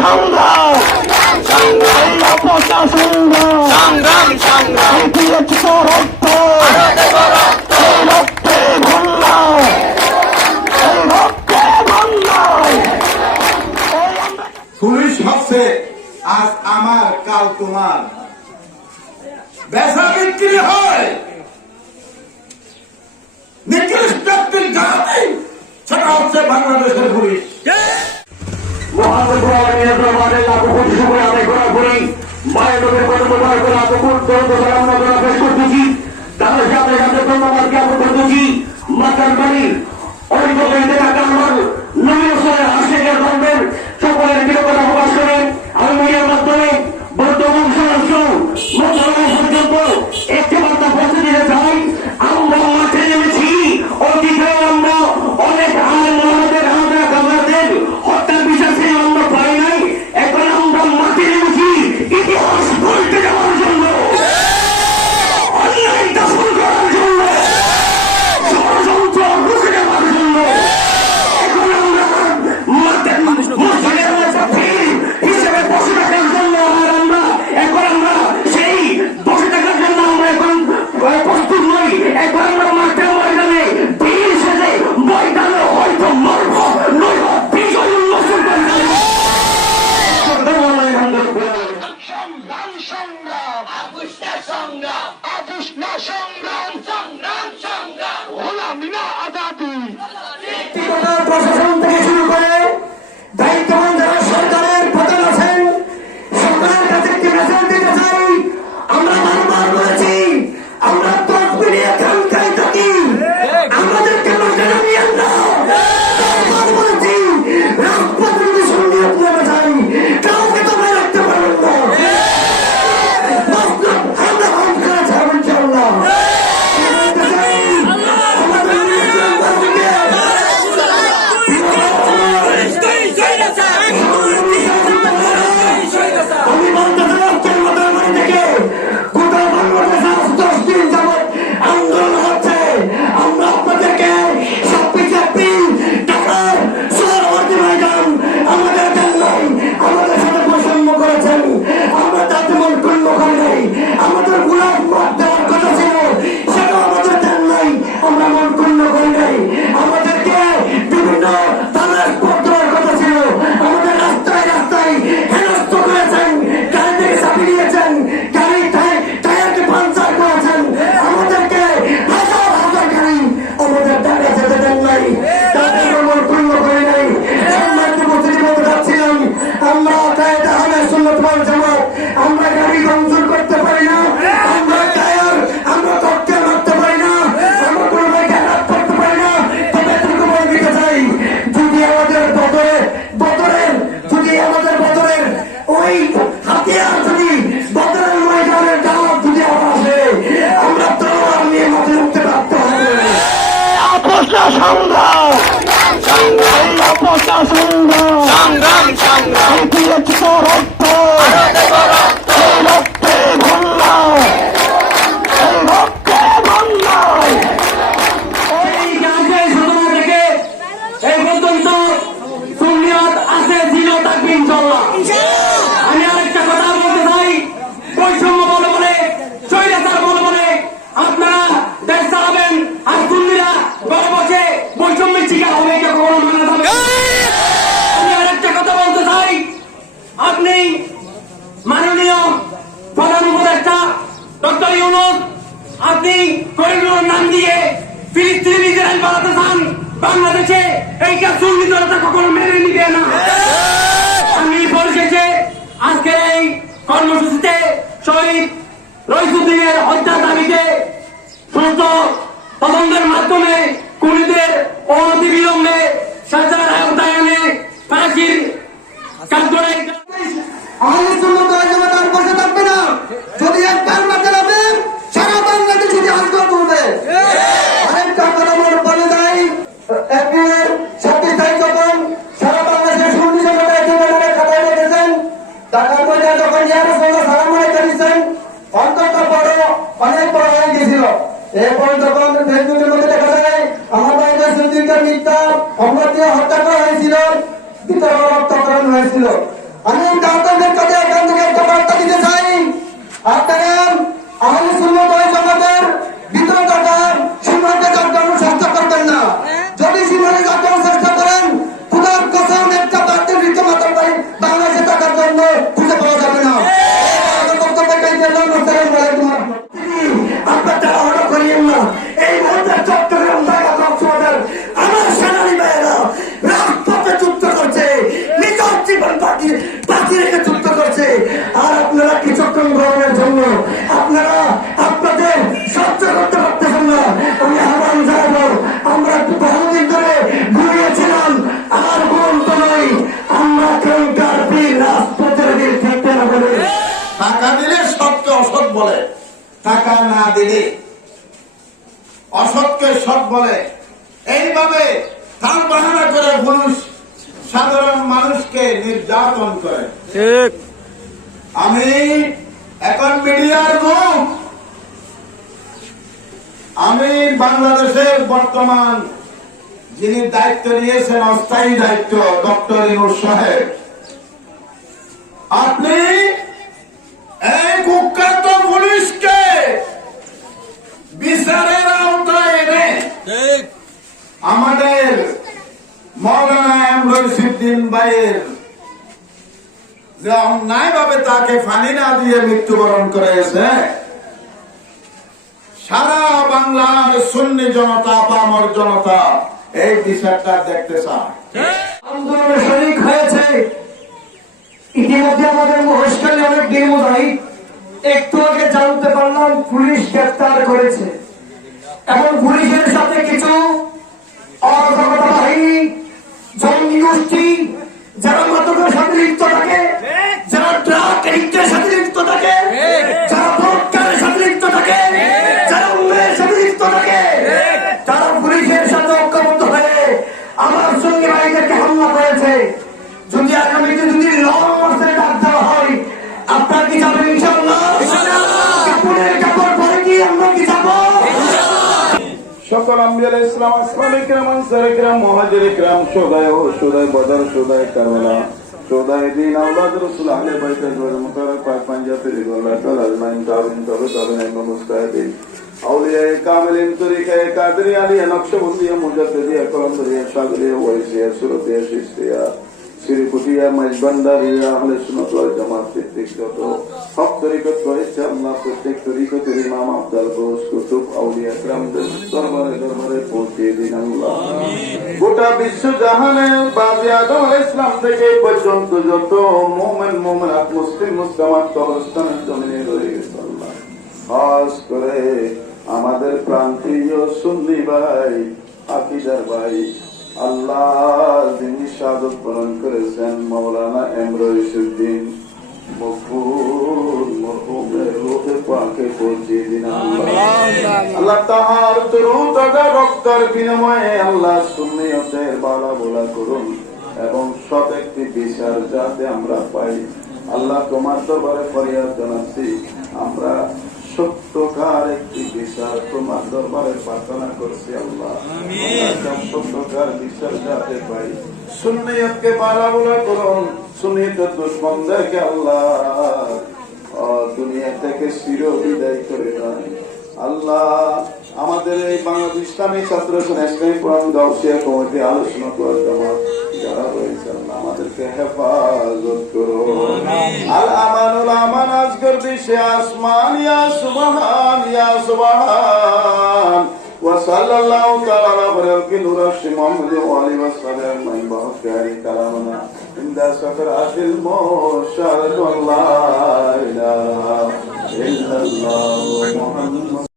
সংগ্রাম এই অপচা সংগ্রাম দিয়েছি তো রক্ত এই রক্তে বন্যা এই রক্তে বন্যা পুলিশ ভাবছে আজ আমার কাল তোমার বেচা বিক্রি হয় নিকৃষ্ট ব্যক্তির গাড়ি সেটা হচ্ছে বাংলাদেশের পুলিশ। সকলের বিরোধতা প্রকাশ করে আমি মিডিয়ার মাধ্যমে বর্তমান পর্যন্ত একটি বার্তা পৌঁছে দিতে চাই। আমরা মাঠে নেমেছি, অতীতে আমরা অনেক আমাদের কামারদের হত্যার বিচার থেকে আমরা পাই নাই। এখন আমরা মাঠে নেমেছি ইতিহাস বলতে যাওয়ার জন্য, অন্যায় দখল করার জন্য, ষড়যন্ত্র রুখে দেওয়ার জন্য। এখন আমরা হিসেবে বসে থাকার জন্য এখন আমরা সেই বসে থাকার জন্য আমরা এখন প্রস্তুত নই। এখন আমরা মাঠে ময়দানে বীর সেজে ময়দানে হয়তো মরব, নইব বিজয় উন্মোচন করব। প্রশাসন থেকে শুরু করে দায়িত্ববান যারা সরকারের প্রধান আছেন, সরকারের কাছে একটি মেসেজ দিতে চাই। আমরা বারবার বলেছি আমরা তকবিরে খানকায় থাকি, আমাদেরকে মাঠে নামিয়ে না। বারবার বলেছি রাজপথে যদি সঙ্গীত নেমে যাই কাউকে তো মেরে রাখতে পারবেন না। আমরা হম করে ছাড়ব ইনশাআল্লাহ। আমরা গাড়ি ভাঙচুর করতে পারি না, আমরা টায়ার আমরা তক্কে মারতে পারি না, আমরা কোনো ভাইকে আঘাত করতে পারি না। তবে এটুকু বলে দিতে চাই, যদি আমাদের বদরের ওই হাতিয়ার যদি বদরের ময়দানের দাওয়াত যদি আবার আসে, আমরা তলোয়ার নিয়ে মাঠে উঠতে বাধ্য হবে। অপচা সংগ্রাম এই অপচা সংগ্রাম দিয়েছি তো রক্ত এই রক্তে বন্যা এই রক্তে বন্যা। এই গাছের সাধনা থেকে এই পর্যন্ত সুন্নিয়ত আছে, ছিল, থাকবে ইনশাআল্লাহ। আমি আরেকটা কথা বলতে চাই, বৈষম্য বলে স্বৈরাচার বলে আপনারা দেশ চালাবেন আর সুন্নিরা ঘরে বসে বৈষম্যের শিকার হবে, এটা কখনো মানা যাবে না। আমি আরেকটা কথা বলতে চাই, আপনি মাননীয় প্রধান উপদেষ্টা ডক্টর ইউনূস, আপনি করিডোরের নাম দিয়ে ফিলিস্তিনি ইসরায়েল বানাতে চান বাংলাদেশে, এইটা সুন্নিরা কখনো মেনে নিবে না। আমি পরিশেষে আজকের এই কর্মসূচিতে শহীদ রইসুদ্দিনের হত্যার দাবিতে সুস্থ তদন্তের মাধ্যমে খুনিদের অনতিবিলম্বে সাজার আওতায় এনে ফাঁসির কাজ করে বসে থাকবে না। যদি একবার মাঠে নামে সারা বাংলাদেশ আন্দোলন করবে। আরেকটা কথা বলে দেয়, এপ্রিলের 26 তারিখ যখন সারা বাংলাদেশের সুন্নি জনতা খাতায় রেখেছেন, ঢাকার মধ্যে যখন সালাম দিচ্ছেন, অন্তত বড় অনেক বড় হয়ে গেছিল। এরপর যখন ফেসবুকের মধ্যে দেখা যায় আমার ভাইদের সুন্দরীকে মিথ্যা অঙ্গ দিয়ে হত্যা করা হয়েছিল, ভিতরে রক্তকরণ হয়েছিল। আমি ডাক্তারদের কাছে এখান থেকে একটা বার্তা দিতে চাই, আপনারা আমাদের সুন্নত ওই জমাতের ভিতরে থাকার সীমাকে কাটানোর চেষ্টা করবেন না। যদি সীমাকে কাটানোর চেষ্টা করেন, খুদার কসম একটা বার্তা দিতে মাত্র পাই বাংলাদেশে থাকার জন্য খুঁজে পাওয়া যাবে না। বক্তব্য আপনার তারা অর্ডার করিয়েন না। এই মুহূর্তে চট্টগ্রাম ঢাকা কক্সবাজার আমার সেনানী ভাইয়েরা রাজপথে যুদ্ধ করছে, নিজের জীবন বাকি রেখে যুদ্ধ করছে। আর আপনারা কিছুক্ষণ গ্রহণের জন্য আপনারা আপনাদের সহ্য করতে পারতেছেন না। আমি আহ্বান জানাবো, আমরা বহুদিন ধরে ঘুরিয়েছিলাম, আর বলতো নই আমরা কেউটার বীর রাজপথের বীর থাকতে না বলে। টাকা দিলে সৎকে অসৎ বলে, টাকা না দিলে অসৎকে সৎ বলে। এইভাবে তার বাহানা করে পুলিশ সাধারণ মানুষকে নির্যাতন করে। আমি এখন মিডিয়ার মুখ, আমি বাংলাদেশের বর্তমান যিনি দায়িত্ব নিয়েছেন, অস্থায়ী দায়িত্ব, ডক্টর ইউনূস সাহেব, আপনি এই কুখ্যাত পুলিশকে বিচারের আওতায় এনে আমাদের মৌলানা এমরুল সিদ্দিন ভাইয়ের যে অন্যায় ভাবে তাকে ফাঁসি না দিয়ে মৃত্যুবরণ করেছে, সারা বাংলার সুন্নি জনতা, পামর জনতা এই বিচারটা দেখতে চায়। আন্দোলনে শরীক হয়েছে ইতিমধ্যে আমাদের মহেশখালী অনেক বীর মুজাহিদ। একটু আগে জানতে পারলাম পুলিশ গ্রেফতার করেছে, এবং পুলিশের সাথে কিছু অরাজকতা বাহিনী, জঙ্গি গোষ্ঠী, যারা মাদকের সাথে লিপ্ত থাকে, যারা ড্রাগ এডিক্টের সাথে লিপ্ত থাকে, যারা বলাৎকারের সাথে লিপ্ত থাকে, যারা উন্নয়নের সাথে লিপ্ত থাকে, তারা পুলিশের সাথে ঐক্যবদ্ধ হয়ে আমার সঙ্গে ভাইদেরকে হামলা করেছে। যদি আগামীতে যদি লং মার্চের ডাক দেওয়া হয়, আপনার কি যাবেন? ইনশাআল্লাহ। কাপড়ের কাপড় পরে কি আমরা কি যাবো? সকল আম্বিয়া আলাইহিস সালাম, আসহাবে কিরাম, আনসারে কিরাম, মুহাজিরে কিরাম, শুহাদায়ে ও শুহাদায়ে বদর, শুহাদায়ে কারবালা, শুহাদায়ে দ্বীন, আওলাদ রাসূল, আহলে বাইত আজওয়াজ মুতাহহারা, পাক পাঞ্জাবে রিদওয়ানুল্লাহ তাআলা আজমাইন, তাবিঈন, তাবিঈন, মুস্তাহিদিন, আউলিয়ায়ে কামিলিন, তরিকায়ে কাদরিয়া, আলিয়া, নকশবন্দিয়া, মুজাদ্দিদিয়া, কলন্দরিয়া, শাযরিয়া, ওয়াইসিয়া, সুরতিয়া, চিশতিয়া, শ্রীকুটিয়া, মাইজবান্ডারিয়া, আহলে সুন্নাত ওয়াল জামাত ভিত্তিক যত হক তরিকত রয়েছে, আল্লাহ প্রত্যেক তরিকতের ইমাম আফদাল গোস কুতুব আউলিয়া কিরামদের দরবারে দরবারে পৌঁছিয়ে দিন আল্লাহ। গোটা বিশ্ব জাহানে বাজি আদম আলাইহিস সালাম থেকে পর্যন্ত যত মুমিন মুমিনাত, মুসলিম মুসলিমাত কবরস্থানের জমিনে রয়ে গেছে আল্লাহ, খাস করে আমাদের প্রান্তীয় সুন্নি ভাই, আকীদার ভাই, আল্লাহ যিনি শাহাদাত বরণ করেছেন মৌলানা এমরুল সিদ্দিন মকবুল মরহুমের রূহে পাকে পৌঁছিয়ে দিন আল্লাহ। তাহার দরুদ আদা রক্তের বিনিময়ে আল্লাহ সুন্নিয়তের বালা বলা করুন, এবং সৎ একটি বিচার যাতে আমরা পাই। আল্লাহ তোমার দরবারে ফরিয়াদ জানাচ্ছি, আমরা সত্যকার একটি বিচার তোমার দরবারে প্রার্থনা করছি আল্লাহ। সত্যকার বিচার যাতে পাই, সুন্নিয়তকে বাড়াবড়া করুন, সুন্নিয়তের দুশমনদেরকে আল্লাহ দুনিয়া থেকে চির বিদায় করে দেন আল্লাহ। আমাদের এই বাংলাদেশ ইসলামী ছাত্র ইসলামী কোরআন গাউসিয়া কমিটি, আলোচনা করার জমা যারা রয়েছে আল্লাহ আমাদেরকে হেফাজত করো। আল আমানুল আমান আজগর দিশে আসমান, ইয়া সুবহান ইয়া সুবহান, ওয়া সাল্লাল্লাহু তাআলা আলা বারাকি নুরাশি মুহাম্মদ ওয়া আলিহি ওয়া সাহবিহি আজমাইন, বারাকারি কালামনা ইনদা সাকরাতিল মুশাররাত, আল্লাহ ইলাহা ইল্লাল্লাহ মুহাম্মদ।